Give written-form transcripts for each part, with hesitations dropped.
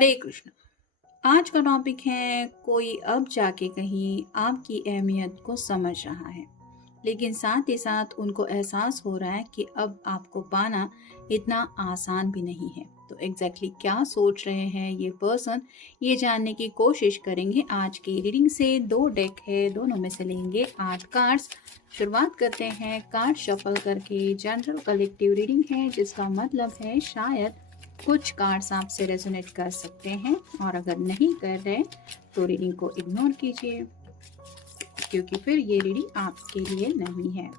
हरे कृष्ण। आज का टॉपिक है कोई अब जाके कहीं आपकी अहमियत को समझ रहा है, लेकिन साथ ही साथ उनको एहसास हो रहा है कि अब आपको पाना इतना आसान भी नहीं है। तो क्या सोच रहे हैं ये पर्सन, ये जानने की कोशिश करेंगे आज की रीडिंग से। दो डेक है, दोनों में से लेंगे 8 कार्ड्स। शुरुआत करते हैं कार्ड शफल करके। जनरल कलेक्टिव रीडिंग है, जिसका मतलब है शायद कुछ कार्ड्स आपसे रेजोनेट कर सकते हैं, और अगर नहीं कर रहे तो रीडिंग को इग्नोर कीजिए, क्योंकि फिर ये रीडिंग आपके लिए नहीं है।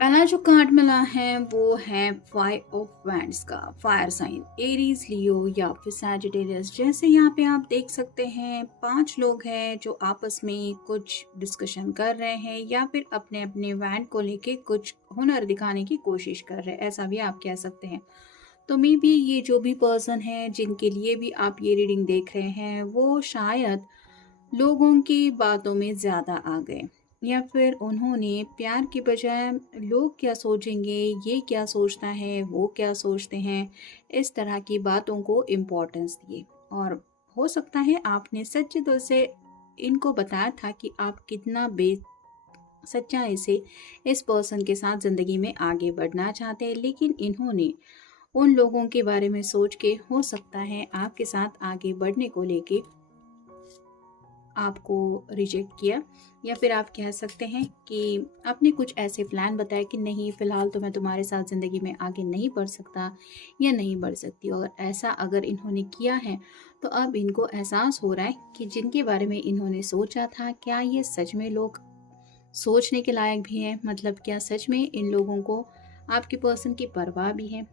पहला जो कार्ड मिला है वो है 5 ऑफ वैंड्स का। फायर साइन एरीज, लियो या फिर सैजिटेरियस। जैसे यहाँ पे आप देख सकते हैं 5 लोग हैं जो आपस में कुछ डिस्कशन कर रहे हैं, या फिर अपने अपने वैंड को लेके कुछ हुनर दिखाने की कोशिश कर रहे हैं, ऐसा भी आप कह सकते हैं। तो मे बी ये जो भी पर्सन है जिनके लिए भी आप ये रीडिंग देख रहे हैं, वो शायद लोगों की बातों में ज़्यादा आ गए, या फिर उन्होंने प्यार की बजाय लोग क्या सोचेंगे, ये क्या सोचता है, वो क्या सोचते हैं, इस तरह की बातों को इम्पोर्टेंस दिए। और हो सकता है आपने सच्चे दिल से इनको बताया था कि आप कितना बे सच्चाई से इस पर्सन के साथ ज़िंदगी में आगे बढ़ना चाहते हैं, लेकिन इन्होंने उन लोगों के बारे में सोच के हो सकता है आपके साथ आगे बढ़ने को लेके आपको रिजेक्ट किया, या फिर आप कह सकते हैं कि आपने कुछ ऐसे प्लान बताए कि नहीं, फ़िलहाल तो मैं तुम्हारे साथ ज़िंदगी में आगे नहीं बढ़ सकता या नहीं बढ़ सकती। और ऐसा अगर इन्होंने किया है तो अब इनको एहसास हो रहा है कि जिनके बारे में इन्होंने सोचा था, क्या ये सच में लोग सोचने के लायक भी हैं? मतलब क्या सच में इन लोगों को आपके पर्सन की परवाह भी है?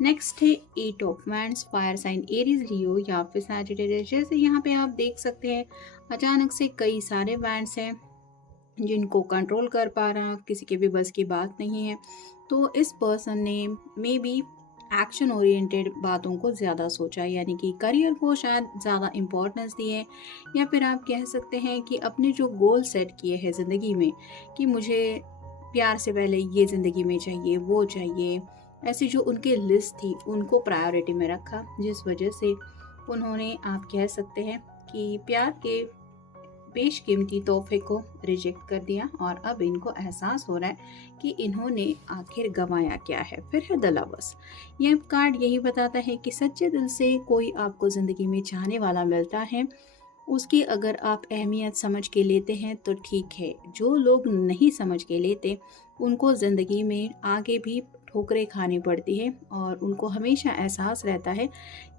नेक्स्ट है 8 of wands, fire sign Aries, Leo या फिर सैजिटेरियस। जैसे यहाँ पे आप देख सकते हैं अचानक से कई सारे वैंड्स हैं जिनको कंट्रोल कर पा रहा किसी के भी बस की बात नहीं है। तो इस पर्सन ने मे बी एक्शन ओरिएंटेड बातों को ज़्यादा सोचा, यानी कि करियर को शायद ज़्यादा इम्पोर्टेंस दिए, या फिर आप कह सकते हैं कि अपने जो गोल सेट किए हैं ज़िंदगी में कि मुझे प्यार से पहले ये ज़िंदगी में चाहिए, वो चाहिए, ऐसी जो उनकी लिस्ट थी उनको प्रायोरिटी में रखा, जिस वजह से उन्होंने आप कह सकते हैं कि प्यार के बेशकीमती तोहफे को रिजेक्ट कर दिया। और अब इनको एहसास हो रहा है कि इन्होंने आखिर गंवाया क्या है। फिर है द लवर्स। यह कार्ड यही बताता है कि सच्चे दिल से कोई आपको ज़िंदगी में चाहने वाला मिलता है, उसकी अगर आप अहमियत समझ के लेते हैं तो ठीक है। जो लोग नहीं समझ के लेते उनको ज़िंदगी में आगे भी ठोकरें खानी पड़ती है, और उनको हमेशा एहसास रहता है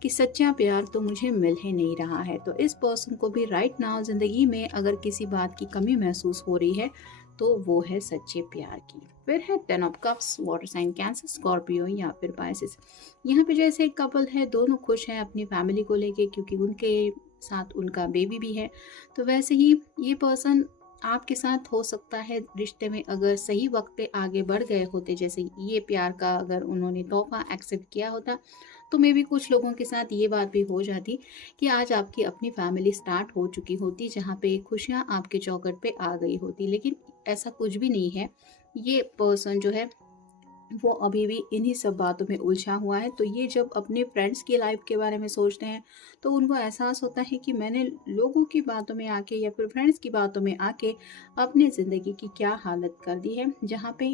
कि सच्चा प्यार तो मुझे मिल ही नहीं रहा है। तो इस पर्सन को भी राइट नाउ ज़िंदगी में अगर किसी बात की कमी महसूस हो रही है तो वो है सच्चे प्यार की। फिर है 10 of cups, water sign Cancer, Scorpio या फिर पाइसेस। यहाँ पे जैसे एक कपल है, दोनों खुश हैं अपनी फैमिली को लेके, क्योंकि उनके साथ उनका बेबी भी है। तो वैसे ही ये पर्सन आपके साथ हो सकता है रिश्ते में अगर सही वक्त पे आगे बढ़ गए होते, जैसे ये प्यार का अगर उन्होंने तोहफा एक्सेप्ट किया होता, तो मे भी कुछ लोगों के साथ ये बात भी हो जाती कि आज आपकी अपनी फैमिली स्टार्ट हो चुकी होती, जहाँ पे खुशियाँ आपके चौखट पे आ गई होती। लेकिन ऐसा कुछ भी नहीं है। ये पर्सन जो है वो अभी भी इन्हीं सब बातों में उलझा हुआ है। तो ये जब अपने फ्रेंड्स की लाइफ के बारे में सोचते हैं तो उनको एहसास होता है कि मैंने लोगों की बातों में आके या फिर फ्रेंड्स की बातों में आके अपनी ज़िंदगी की क्या हालत कर दी है, जहाँ पे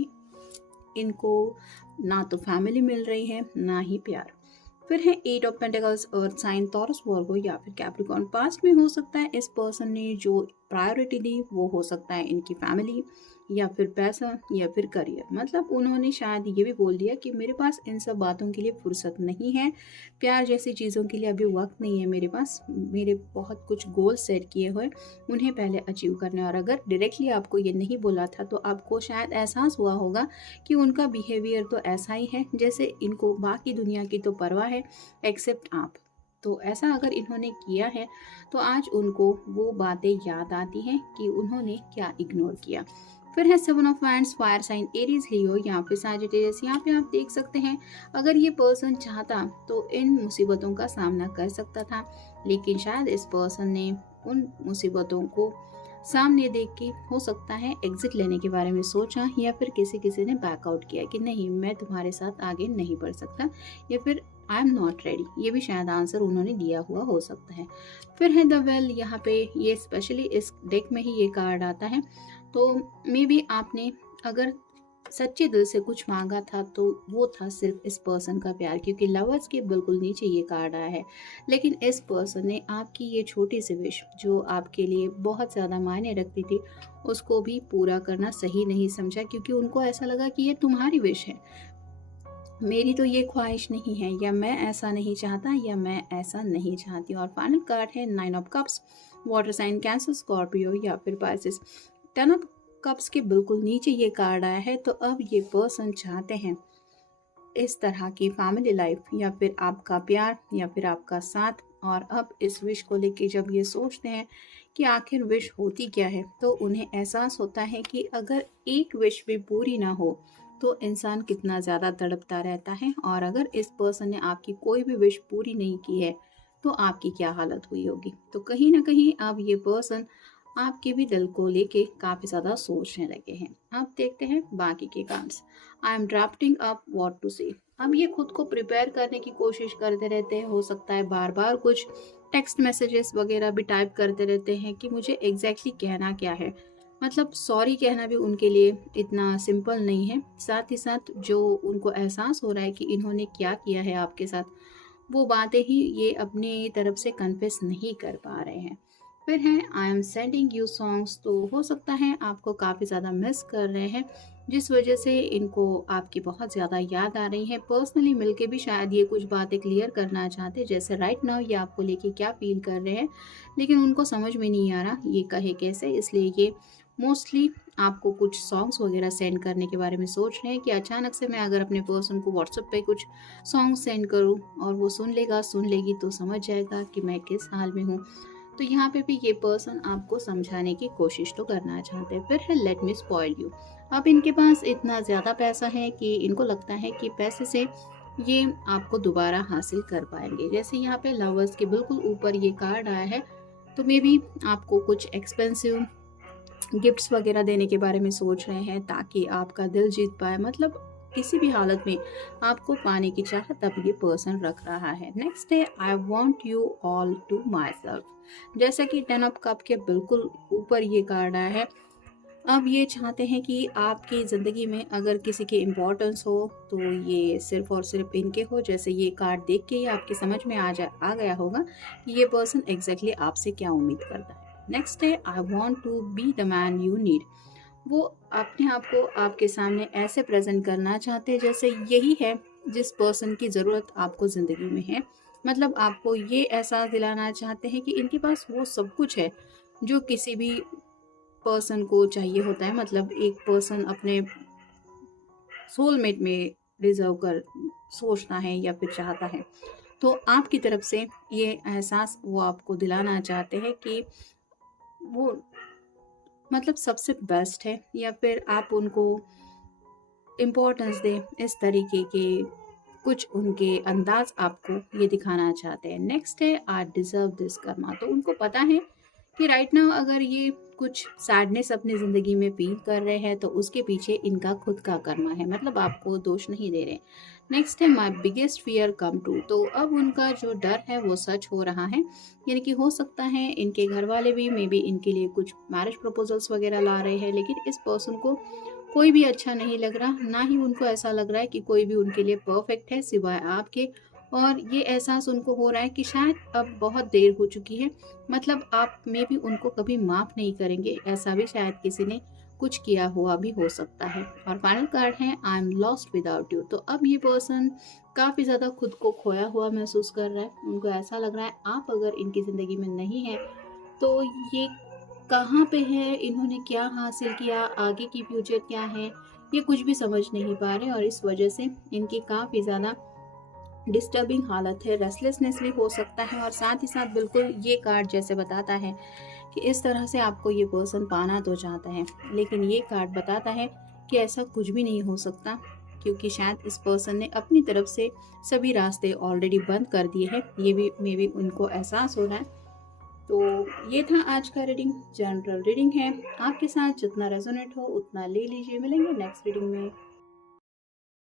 इनको ना तो फैमिली मिल रही है ना ही प्यार। फिर है 8 of pentacles, earth sign, Taurus, Virgo या फिर कैप्रिकॉर्न। पास्ट में हो सकता है इस पर्सन ने जो प्रायोरिटी दी वो हो सकता है इनकी फैमिली या फिर पैसा या फिर करियर। मतलब उन्होंने शायद ये भी बोल दिया कि मेरे पास इन सब बातों के लिए फुर्सत नहीं है, प्यार जैसी चीज़ों के लिए अभी वक्त नहीं है मेरे पास, मेरे बहुत कुछ गोल सेट किए हुए उन्हें पहले अचीव करना है। और अगर डायरेक्टली आपको ये नहीं बोला था तो आपको शायद एहसास हुआ होगा कि उनका बिहेवियर तो ऐसा ही है जैसे इनको बाकी दुनिया की तो परवाह है एक्सेप्ट आप। तो ऐसा अगर इन्होंने किया है तो आज उनको वो बातें याद आती हैं कि उन्होंने क्या इग्नोर किया। फिर है 7 of wands, fire sign, Aries, Leo या फिर सैजिटेरियस। यहाँ पे आप देख सकते हैं अगर ये पर्सन चाहता तो इन मुसीबतों का सामना कर सकता था, लेकिन शायद इस पर्सन ने उन मुसीबतों को सामने देख के हो सकता है एग्जिट लेने के बारे में सोचा, या फिर किसी ने बैकआउट किया कि नहीं मैं तुम्हारे साथ आगे नहीं बढ़ सकता, या फिर आई एम नॉट रेडी। ये भी शायद आंसर उन्होंने दिया हुआ हो सकता है। फिर है द वेल, यहाँ पे ये स्पेशली इस डेक में ही ये कार्ड आता है। तो मे बी आपने अगर सच्चे दिल से कुछ मांगा था तो वो था सिर्फ इस पर्सन का प्यार, क्योंकि लवर्स के बिल्कुल नीचे ये कार्ड आया है। लेकिन इस पर्सन ने आपकी ये छोटी सी विश जो आपके लिए बहुत ज़्यादा मायने रखती थी उसको भी पूरा करना सही नहीं समझा, क्योंकि उनको ऐसा लगा कि ये तुम्हारी विश है, मेरी तो ये ख्वाहिश नहीं है, या मैं ऐसा नहीं चाहता या मैं ऐसा नहीं चाहती। और फाइनल कार्ड है 9 of cups, water sign, Cancer, Scorpio या फिर पाइसेस। 10 ऑफ कप्स के बिल्कुल नीचे ये कार्ड आया है। तो अब ये पर्सन चाहते हैं इस तरह की फैमिली लाइफ, या फिर आपका प्यार या फिर आपका साथ। और अब इस विश को लेके जब ये सोचते हैं कि आखिर विश होती क्या है, तो उन्हें एहसास होता है कि अगर एक विश भी पूरी ना हो तो इंसान कितना ज़्यादा तड़पता रहता है। और अगर इस पर्सन ने आपकी कोई भी विश पूरी नहीं की है तो आपकी क्या हालत हुई होगी। तो कहीं ना कहीं अब ये पर्सन आपके भी दिल को लेके काफ़ी ज़्यादा सोचने लगे हैं। अब देखते हैं बाकी के cards. I am drafting up what to say. अब ये खुद को प्रिपेयर करने की कोशिश करते रहते हैं, हो सकता है बार बार कुछ टेक्स्ट मैसेजेस वगैरह भी टाइप करते रहते हैं कि मुझे एग्जैक्टली कहना क्या है। मतलब सॉरी कहना भी उनके लिए इतना सिंपल नहीं है। साथ ही साथ जो उनको एहसास हो रहा है कि इन्होंने क्या किया है आपके साथ, वो बातें ही ये अपनी तरफ से कन्फेस नहीं कर पा रहे हैं। फिर है I am sending you songs. तो हो सकता है आपको काफ़ी ज़्यादा मिस कर रहे हैं, जिस वजह से इनको आपकी बहुत ज़्यादा याद आ रही है। पर्सनली मिलके भी शायद ये कुछ बातें क्लियर करना चाहते, जैसे राइट नाउ ये आपको लेके क्या फील कर रहे हैं, लेकिन उनको समझ में नहीं आ रहा ये कहे कैसे। इसलिए ये मोस्टली आपको कुछ सॉन्ग्स वगैरह सेंड करने के बारे में सोच रहे हैं कि अचानक से मैं अगर अपने पर्सन को व्हाट्सएप पे कुछ सॉन्ग सेंड करूं और वो सुन लेगी तो समझ जाएगा कि मैं किस हाल में हूँ। तो यहाँ पे भी ये पर्सन आपको समझाने की कोशिश तो करना चाहते हैं। फिर है लेट मी स्पॉइल यू। अब इनके पास इतना ज़्यादा पैसा है कि इनको लगता है कि पैसे से ये आपको दोबारा हासिल कर पाएंगे। जैसे यहाँ पे लवर्स के बिल्कुल ऊपर ये कार्ड आया है, तो मे बी आपको कुछ एक्सपेंसिव गिफ्ट्स वगैरह देने के बारे में सोच रहे हैं ताकि आपका दिल जीत पाए। मतलब किसी भी हालत में आपको पाने की चाहत अब ये पर्सन रख रहा है। नेक्स्ट है I want you all to myself. जैसा कि 10 ऑफ कप के बिल्कुल ऊपर ये कार्ड आया है, अब ये चाहते हैं कि आपकी ज़िंदगी में अगर किसी की इम्पोर्टेंस हो तो ये सिर्फ और सिर्फ इनके हो। जैसे ये कार्ड देख के ही आपकी समझ में आ गया होगा कि ये पर्सन एग्जैक्टली आपसे क्या उम्मीद करता है। नेक्स्ट है I want to be the man you need. वो अपने आप को आपके सामने ऐसे प्रेजेंट करना चाहते हैं जैसे यही है जिस पर्सन की ज़रूरत आपको ज़िंदगी में है। मतलब आपको ये एहसास दिलाना चाहते हैं कि इनके पास वो सब कुछ है जो किसी भी पर्सन को चाहिए होता है। मतलब एक पर्सन अपने सोलमेट में डिजर्व कर सोचता है या फिर चाहता है, तो आपकी तरफ से ये एहसास वो आपको दिलाना चाहते हैं कि वो मतलब सबसे बेस्ट है, या फिर आप उनको इम्पोर्टेंस दें, इस तरीके के कुछ उनके अंदाज आपको ये दिखाना चाहते हैं। नेक्स्ट है आई डिजर्व दिस कर्मा। तो उनको पता है कि राइट नाउ अगर ये कुछ सैडनेस अपनी ज़िंदगी में फील कर रहे हैं तो उसके पीछे इनका खुद का कर्मा है, मतलब आपको दोष नहीं दे रहे। नेक्स्ट है my biggest fear come true. तो अब उनका जो डर है वो सच हो रहा है, यानी कि हो सकता है इनके घर वाले भी मे बी इनके लिए कुछ मैरिज प्रपोजल्स वगैरह ला रहे हैं, लेकिन इस पर्सन को कोई भी अच्छा नहीं लग रहा, ना ही उनको ऐसा लग रहा है कि कोई भी उनके लिए परफेक्ट है सिवाय आपके। और ये एहसास उनको हो रहा है कि शायद अब बहुत देर हो चुकी है, मतलब आप में भी उनको कभी माफ़ नहीं करेंगे, ऐसा भी शायद किसी ने कुछ किया हुआ भी हो सकता है। और फाइनल कार्ड है I am lost without you. तो अब ये पर्सन काफ़ी ज़्यादा खुद को खोया हुआ महसूस कर रहा है। उनको ऐसा लग रहा है आप अगर इनकी ज़िंदगी में नहीं हैं तो ये कहाँ पे है, इन्होंने क्या हासिल किया, आगे की फ्यूचर क्या है, ये कुछ भी समझ नहीं पा रहे और इस वजह से इनकी काफ़ी ज़्यादा डिस्टर्बिंग हालत है, रेस्टलेसनेस भी हो सकता है। और साथ ही साथ बिल्कुल ये कार्ड जैसे बताता है कि इस तरह से आपको ये पर्सन पाना तो चाहता है, लेकिन ये कार्ड बताता है कि ऐसा कुछ भी नहीं हो सकता, क्योंकि शायद इस पर्सन ने अपनी तरफ से सभी रास्ते ऑलरेडी बंद कर दिए हैं। ये भी मे बी उनको एहसास हो रहा है। तो ये था आज का रीडिंग, जनरल रीडिंग है। आपके साथ जितना रेजोनेट हो उतना ले लीजिए। मिलेंगे नेक्स्ट रीडिंग में।